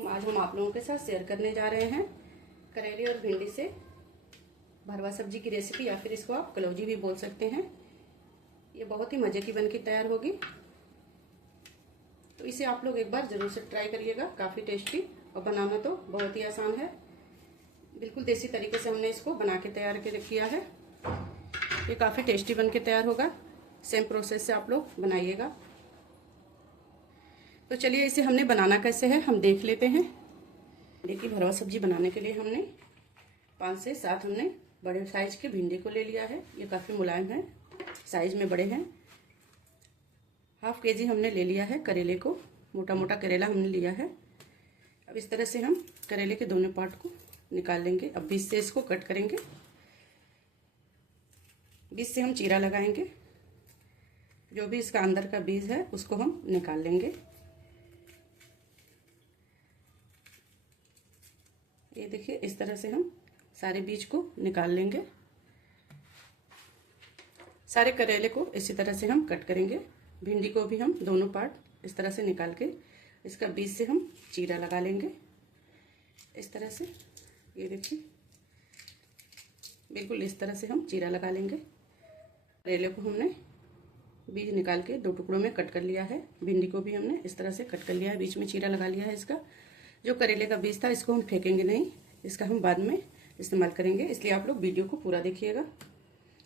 आज हम आप लोगों के साथ शेयर करने जा रहे हैं करेले और भिंडी से भरवा सब्जी की रेसिपी, या फिर इसको आप कलौजी भी बोल सकते हैं। ये बहुत ही मज़े की बनके तैयार होगी, तो इसे आप लोग एक बार ज़रूर से ट्राई करिएगा। काफ़ी टेस्टी और बनाना तो बहुत ही आसान है। बिल्कुल देसी तरीके से हमने इसको बना के तैयार किया है। ये काफ़ी टेस्टी बनके तैयार होगा। सेम प्रोसेस से आप लोग बनाइएगा। तो चलिए इसे हमने बनाना कैसे है हम देख लेते हैं। देखिए, भरवा सब्जी बनाने के लिए हमने 5 से 7 हमने बड़े साइज के भिंडी को ले लिया है। ये काफ़ी मुलायम है, साइज में बड़े हैं। ½ kg हमने ले लिया है करेले को। मोटा मोटा करेला हमने लिया है। अब इस तरह से हम करेले के दोनों पार्ट को निकाल लेंगे। अब बीच से इसको कट करेंगे। बीच से हम चीरा लगाएंगे। जो भी इसका अंदर का बीज है उसको हम निकाल लेंगे। ये देखिए, इस तरह से हम सारे बीज को निकाल लेंगे। सारे करेले को इसी तरह से हम कट करेंगे। भिंडी को भी हम दोनों पार्ट इस तरह से निकाल के इसका बीज से हम चीरा लगा लेंगे इस तरह से। ये देखिए, बिल्कुल इस तरह से हम चीरा लगा लेंगे। करेले को हमने बीज निकाल के 2 टुकड़ों में कट कर लिया है। भिंडी को भी हमने इस तरह से कट कर लिया है, बीच में चीरा लगा लिया है। इसका जो करेले का बीज था इसको हम फेंकेंगे नहीं, इसका हम बाद में इस्तेमाल करेंगे, इसलिए आप लोग वीडियो को पूरा देखिएगा।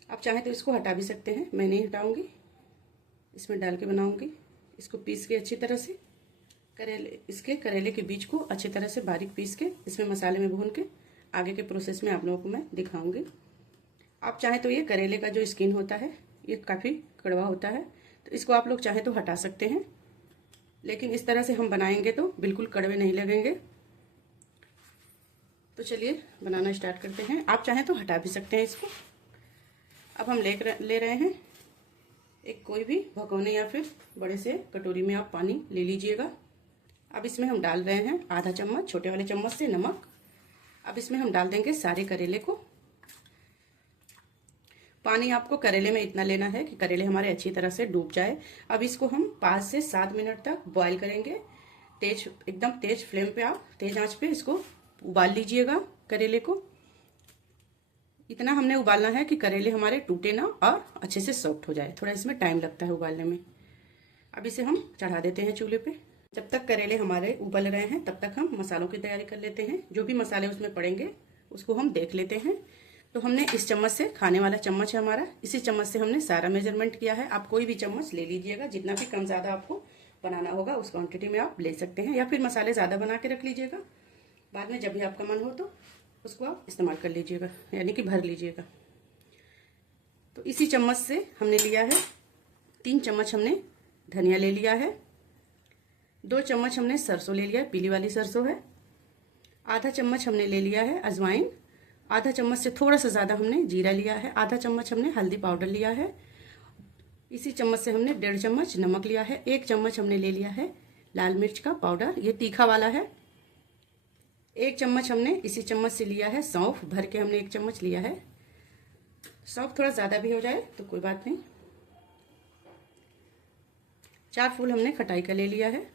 आप चाहें तो इसको हटा भी सकते हैं, मैं नहीं हटाऊंगी, इसमें डाल के बनाऊंगी। इसको पीस के अच्छी तरह से इसके करेले के बीज को अच्छी तरह से बारीक पीस के इसमें मसाले में भून के आगे के प्रोसेस में आप लोगों को मैं दिखाऊंगी। आप चाहें तो ये करेले का जो स्किन होता है ये काफ़ी कड़वा होता है, तो इसको आप लोग चाहें तो हटा सकते हैं, लेकिन इस तरह से हम बनाएंगे तो बिल्कुल कड़वे नहीं लगेंगे। तो चलिए बनाना स्टार्ट करते हैं। आप चाहें तो हटा भी सकते हैं इसको। अब हम ले रहे हैं एक कोई भी भगोने या फिर बड़े से कटोरी में आप पानी ले लीजिएगा। अब इसमें हम डाल रहे हैं आधा चम्मच छोटे वाले चम्मच से नमक। अब इसमें हम डाल देंगे सारे करेले को। पानी आपको करेले में इतना लेना है कि करेले हमारे अच्छी तरह से डूब जाए। अब इसको हम 5 से 7 मिनट तक बॉईल करेंगे। एकदम तेज फ्लेम पे आप तेज आंच पे इसको उबाल लीजिएगा करेले को। इतना हमने उबालना है कि करेले हमारे टूटे ना और अच्छे से सॉफ्ट हो जाए। थोड़ा इसमें टाइम लगता है उबालने में। अब इसे हम चढ़ा देते हैं चूल्हे पे। जब तक करेले हमारे उबल रहे हैं तब तक हम मसालों की तैयारी कर लेते हैं। जो भी मसाले उसमें पड़ेंगे उसको हम देख लेते हैं। तो हमने इस चम्मच से, खाने वाला चम्मच है हमारा, इसी चम्मच से हमने सारा मेजरमेंट किया है। आप कोई भी चम्मच ले लीजिएगा, जितना भी कम ज़्यादा आपको बनाना होगा उस क्वांटिटी में आप ले सकते हैं, या फिर मसाले ज़्यादा बना के रख लीजिएगा। बाद में जब भी आपका मन हो तो उसको आप इस्तेमाल कर लीजिएगा, यानी कि भर लीजिएगा। तो इसी चम्मच से हमने लिया है 3 चम्मच हमने धनिया ले लिया है। 2 चम्मच हमने सरसों ले लिया है, पीली वाली सरसों है। आधा चम्मच हमने ले लिया है अजवाइन। आधा चम्मच से थोड़ा सा ज़्यादा हमने जीरा लिया है। आधा चम्मच हमने हल्दी पाउडर लिया है। इसी चम्मच से हमने 1.5 चम्मच नमक लिया है। 1 चम्मच हमने ले लिया है लाल मिर्च का पाउडर, ये तीखा वाला है। 1 चम्मच हमने इसी चम्मच से लिया है सौंफ, भर के हमने 1 चम्मच लिया है। सौंफ थोड़ा ज़्यादा भी हो जाए तो कोई बात नहीं। 4 फूल हमने खटाई का ले लिया है,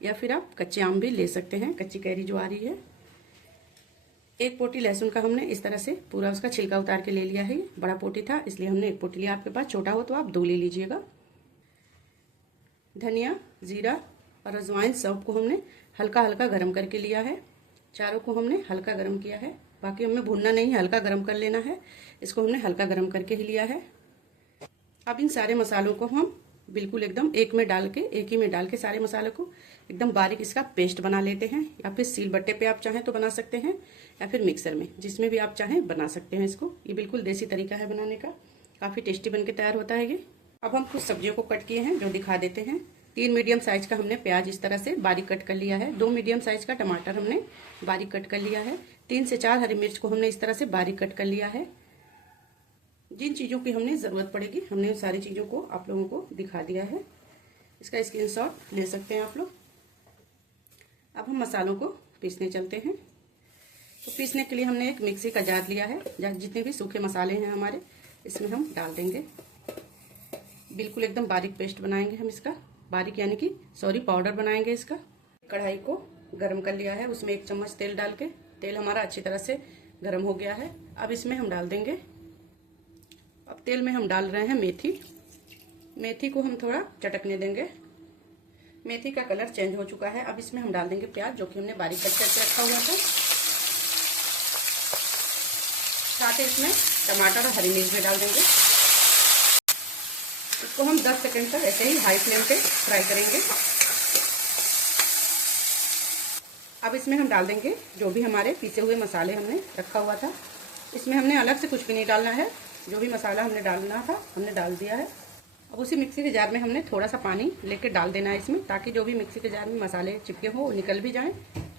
या फिर आप कच्चे आम भी ले सकते हैं, कच्ची कैरी जो आ रही है। 1 पोटी लहसुन का हमने इस तरह से पूरा उसका छिलका उतार के ले लिया है। बड़ा पोटी था इसलिए हमने 1 पोटी लिया। आपके पास छोटा हो तो आप 2 ले लीजिएगा। धनिया, जीरा और अजवाइन सौंफ को हमने हल्का हल्का गर्म करके लिया है। चारों को हमने हल्का गर्म किया है। बाकी हमें भूनना नहीं है, हल्का गर्म कर लेना है। इसको हमने हल्का गर्म करके ही लिया है। अब इन सारे मसालों को हम बिल्कुल एकदम एक ही में डाल के सारे मसालों को एकदम बारीक इसका पेस्ट बना लेते हैं, या फिर सिलबट्टे पे आप चाहें तो बना सकते हैं, या फिर मिक्सर में, जिसमें भी आप चाहें बना सकते हैं इसको। ये बिल्कुल देसी तरीका है बनाने का, काफ़ी टेस्टी बन के तैयार होता है ये। अब हम कुछ सब्जियों को कट किए हैं जो दिखा देते हैं। 3 मीडियम साइज का हमने प्याज इस तरह से बारीक कट कर लिया है। 2 मीडियम साइज का टमाटर हमने बारीक कट कर लिया है। 3 से 4 हरी मिर्च को हमने इस तरह से बारीक कट कर लिया है। जिन चीज़ों की हमने ज़रूरत पड़ेगी हमने उन सारी चीज़ों को आप लोगों को दिखा दिया है। इसका स्क्रीनशॉट ले सकते हैं आप लोग। अब हम मसालों को पीसने चलते हैं। तो पीसने के लिए हमने एक मिक्सी का जार लिया है। जितने भी सूखे मसाले हैं हमारे इसमें हम डाल देंगे। बिल्कुल एकदम बारीक पेस्ट बनाएंगे हम इसका, बारीक यानी कि पाउडर बनाएंगे इसका। कढ़ाई को गरम कर लिया है, उसमें 1 चम्मच तेल डाल के, तेल हमारा अच्छी तरह से गरम हो गया है। अब इसमें हम डाल देंगे, अब तेल में हम डाल रहे हैं मेथी। मेथी को हम थोड़ा चटकने देंगे। मेथी का कलर चेंज हो चुका है। अब इसमें हम डाल देंगे प्याज, जो कि हमने बारीक कट करके रखा हुआ था। साथ ही इसमें टमाटर और हरी मिर्च भी डाल देंगे। इसको हम 10 सेकंड तक ऐसे ही हाई फ्लेम पे फ्राई करेंगे। अब इसमें हम डाल देंगे जो भी हमारे पीसे हुए मसाले हमने रखा हुआ था। इसमें हमने अलग से कुछ भी नहीं डालना है, जो भी मसाला हमने डालना था हमने डाल दिया है। अब उसी मिक्सी के जार में हमने थोड़ा सा पानी लेके डाल देना है इसमें, ताकि जो भी मिक्सी के जार में मसाले चिपके हो वो निकल भी जाएं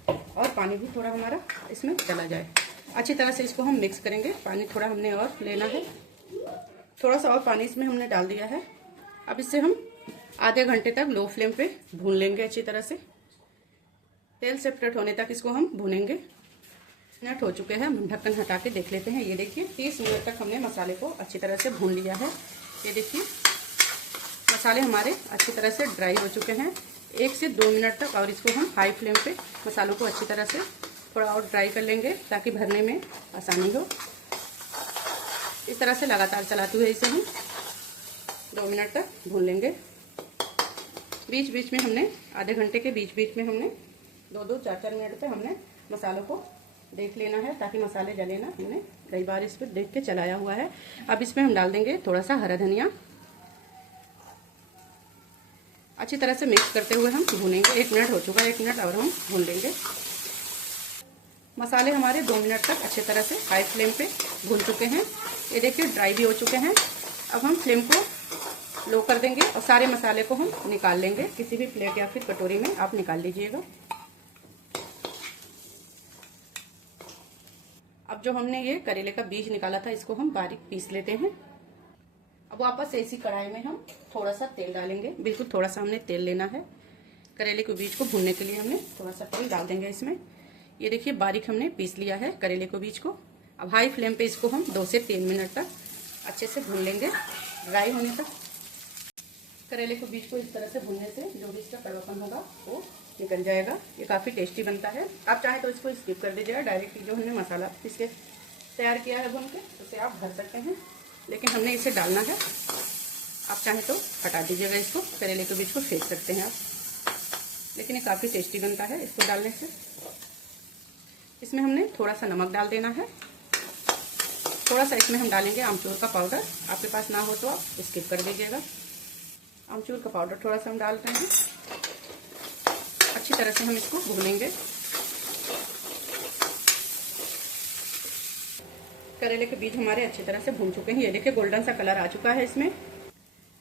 और पानी भी थोड़ा हमारा इसमें चला जाए। अच्छी तरह से इसको हम मिक्स करेंगे। पानी थोड़ा हमने और लेना है, थोड़ा सा और पानी इसमें हमने डाल दिया है। अब इससे हम आधे घंटे तक लो फ्लेम पे भून लेंगे अच्छी तरह से। तेल सेपरेट होने तक इसको हम भूनेंगे। मिनट हो चुके हैं, हम ढक्कन हटा के देख लेते हैं। ये देखिए 30 मिनट तक हमने मसाले को अच्छी तरह से भून लिया है। ये देखिए मसाले हमारे अच्छी तरह से ड्राई हो चुके हैं। 1 से 2 मिनट तक और इसको हम हाई फ्लेम पे मसालों को अच्छी तरह से थोड़ा और ड्राई कर लेंगे, ताकि भरने में आसानी हो। इस तरह से लगातार चलाते हुए इसे हम 2 मिनट तक भून लेंगे। बीच बीच में हमने आधे घंटे के बीच बीच में हमने 2-2, 4-4 मिनट तक हमने मसालों को देख लेना है, ताकि मसाले जले ना। हमने कई बार इस पर देख के चलाया हुआ है। अब इसमें हम डाल देंगे थोड़ा सा हरा धनिया। अच्छी तरह से मिक्स करते हुए हम भूनेंगे। 1 मिनट हो चुका है, 1 मिनट और हम भून लेंगे। मसाले हमारे 2 मिनट तक अच्छी तरह से हाई फ्लेम पे भून चुके हैं। ये देखिए ड्राई भी हो चुके हैं। अब हम फ्लेम को लो कर देंगे और सारे मसाले को हम निकाल लेंगे। किसी भी प्लेट या फिर कटोरी में आप निकाल लीजिएगा। अब जो हमने ये करेले का बीज निकाला था, इसको हम बारीक पीस लेते हैं। अब वापस ऐसी कढ़ाई में हम थोड़ा सा तेल डालेंगे। बिल्कुल थोड़ा सा हमने तेल लेना है। करेले के बीज को भूनने के लिए हमने थोड़ा सा तेल डाल देंगे इसमें। ये देखिए बारीक हमने पीस लिया है करेले के बीज को। अब हाई फ्लेम पे इसको हम 2 से 3 मिनट तक अच्छे से भून लेंगे, ड्राई होने तक। करेले के बीज को इस तरह से भूनने से जो भी इसका कड़वापन होगा वो निकल जाएगा। ये काफ़ी टेस्टी बनता है। आप चाहें तो इसको स्किप कर दीजिएगा, डायरेक्ट जो हमने मसाला इसके तैयार किया है भून के, उसे आप भर सकते हैं, लेकिन हमने इसे डालना है। आप चाहें तो हटा दीजिएगा इसको, करेले के बीज को फेंक सकते हैं आप, लेकिन ये काफ़ी टेस्टी बनता है इसको डालने से। इसमें हमने थोड़ा सा नमक डाल देना है। थोड़ा सा इसमें हम डालेंगे आमचूर का पाउडर। आपके पास ना हो तो आप स्किप कर दीजिएगा। आमचूर का पाउडर थोड़ा सा हम डाल रहे हैं। अच्छी तरह से हम इसको भूनेंगे। करेले के बीज हमारे अच्छी तरह से भून चुके हैं। ये देखिए गोल्डन सा कलर आ चुका है इसमें।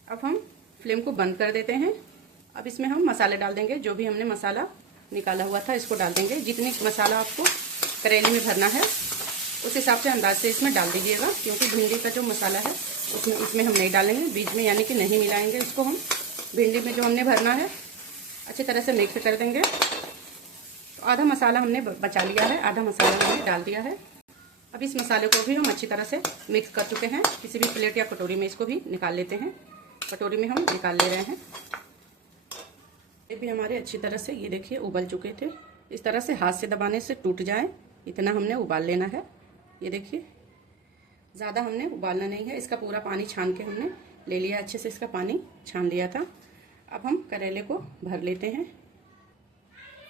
अब हम फ्लेम को बंद कर देते हैं। अब इसमें हम मसाले डाल देंगे। जो भी हमने मसाला निकाला हुआ था इसको डाल देंगे। जितनी मसाला आपको करेले में भरना है उस हिसाब से अंदाज से इसमें डाल दीजिएगा, क्योंकि भिंडी का जो मसाला है इसमें हम नहीं डालेंगे बीज में, यानी कि नहीं मिलाएंगे इसको। हम भिंडी में जो हमने भरना है अच्छी तरह से मिक्स कर देंगे। तो आधा मसाला हमने बचा लिया है, आधा मसाला हमने डाल दिया है। अब इस मसाले को भी हम अच्छी तरह से मिक्स कर चुके हैं। किसी भी प्लेट या कटोरी में इसको भी निकाल लेते हैं। कटोरी में हम निकाल ले रहे हैं। ये भी हमारे अच्छी तरह से ये देखिए उबल चुके थे। इस तरह से हाथ से दबाने से टूट जाए इतना हमने उबाल लेना है। ये देखिए ज़्यादा हमने उबालना नहीं है। इसका पूरा पानी छान के हमने ले लिया, अच्छे से इसका पानी छान लिया था। अब हम करेले को भर लेते हैं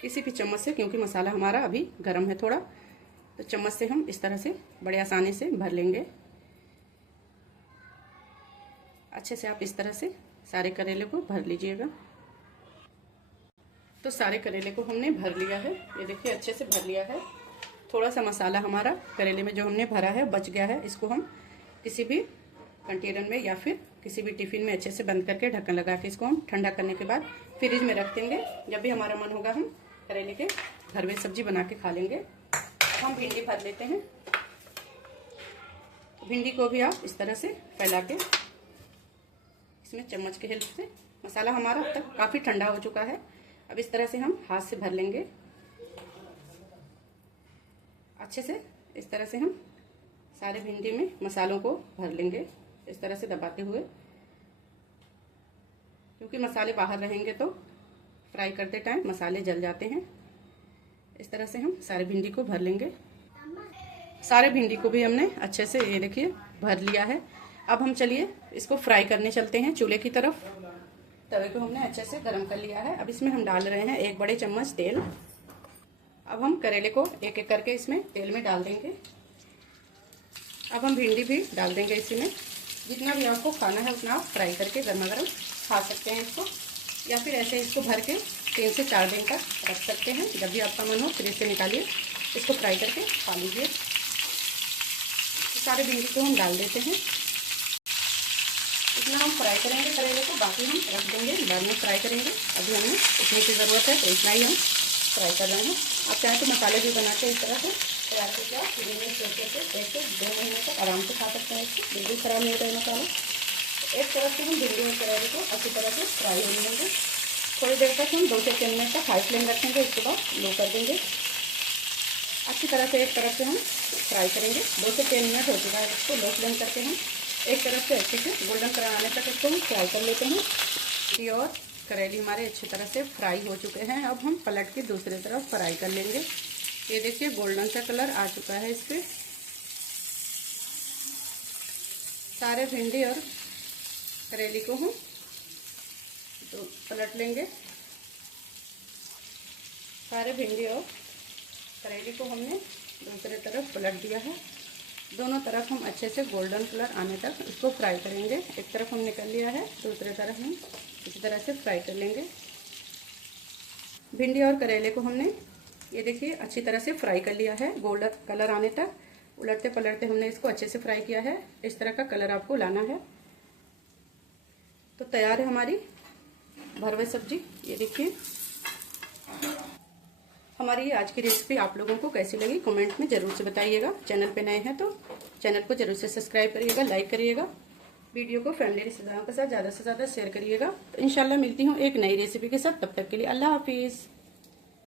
किसी भी चम्मच से, क्योंकि मसाला हमारा अभी गर्म है थोड़ा, तो चम्मच से हम इस तरह से बड़े आसानी से भर लेंगे। अच्छे से आप इस तरह से सारे करेले को भर लीजिएगा। तो सारे करेले को हमने भर लिया है। ये देखिए अच्छे से भर लिया है। थोड़ा सा मसाला हमारा करेले में जो हमने भरा है बच गया है। इसको हम किसी भी कंटेनर में या फिर किसी भी टिफिन में अच्छे से बंद करके ढक्कन लगा के इसको हम ठंडा करने के बाद फ्रिज में रख देंगे। जब भी हमारा मन होगा हम करेले के भरवे सब्जी बना के खा लेंगे। हम भिंडी भर लेते हैं। भिंडी को भी आप इस तरह से फैला के इसमें चम्मच के हेल्प से, मसाला हमारा अब तक काफ़ी ठंडा हो चुका है। अब इस तरह से हम हाथ से भर लेंगे अच्छे से। इस तरह से हम सारे भिंडी में मसालों को भर लेंगे इस तरह से दबाते हुए, क्योंकि मसाले बाहर रहेंगे तो फ्राई करते टाइम मसाले जल जाते हैं। इस तरह से हम सारे भिंडी को भर लेंगे। सारे भिंडी को भी हमने अच्छे से ये देखिए भर लिया है। अब हम चलिए इसको फ्राई करने चलते हैं चूल्हे की तरफ। तवे को हमने अच्छे से गर्म कर लिया है। अब इसमें हम डाल रहे हैं 1 बड़े चम्मच तेल। अब हम करेले को एक एक करके इसमें तेल में डाल देंगे। अब हम भिंडी भी डाल देंगे इसी में। जितना भी आपको खाना है उतना आप फ्राई करके गर्मा गर्म खा सकते हैं इसको, या फिर ऐसे इसको भर के 3 से 4 दिन तक रख सकते हैं। जब भी आपका मन हो फ्रिज से निकालिए, इसको फ्राई करके खा लीजिए। तो सारे भिंडी को हम डाल देते हैं। इतना हम फ्राई करेंगे करेले को, बाकी हम रख देंगे, बाद में फ्राई करेंगे। अभी हमें इतनी की ज़रूरत है तो इतना ही हम फ्राई कर रहे हैं। आप चाहें तो मसाले भी बना के इस तरह से तैयार करके आप फ्रिज में स्टोर करके 1 से 2 महीने तक आराम से खा सकते हैं। इसको बिल्कुल ख़राब नहीं होता है मसाला। एक तरफ से हम भिंडी और करेले को अच्छी तरह से फ्राई होने देंगे। थोड़ी देर तक हम 2 से 3 मिनट तक हाई फ्लेम रखेंगे, इसके बाद लो कर देंगे। अच्छी तरह से एक तरफ से हम फ्राई करेंगे। 2 से 3 मिनट हो चुका है, इसको लो फ्लेम करके हम एक तरफ से अच्छे से गोल्डन कलर आने तक इसको हम फ्राई कर लेते हैं। ये और करेली हमारे अच्छी तरह से फ्राई हो चुके हैं। अब हम पलट के दूसरी तरफ फ्राई कर लेंगे। ये देखिए गोल्डन सा कलर आ चुका है इस पे। सारे भिंडी और करेली को हम तो पलट लेंगे। सारे भिंडी और करेली को हमने दूसरी तरफ पलट दिया है। दोनों तरफ हम अच्छे से गोल्डन कलर आने तक इसको फ्राई करेंगे। एक तरफ हम निकल लिया है, दूसरी तरफ हम इसी तरह से फ्राई कर लेंगे। भिंडी और करेले को हमने ये देखिए अच्छी तरह से फ्राई कर लिया है गोल्डन कलर आने तक। उलटते पलटते हमने इसको अच्छे से फ्राई किया है। इस तरह का कलर आपको लाना है। तो तैयार है हमारी भरवे सब्जी। ये देखिए हमारी ये आज की रेसिपी आप लोगों को कैसी लगी कमेंट में ज़रूर से बताइएगा। चैनल पे नए हैं तो चैनल को ज़रूर से सब्सक्राइब करिएगा, लाइक करिएगा। वीडियो को फैमिली रिश्तेदारों के साथ ज़्यादा से ज़्यादा शेयर करिएगा। तो इंशाल्लाह मिलती हूँ एक नई रेसिपी के साथ। तब तक के लिए अल्लाह हाफिज़।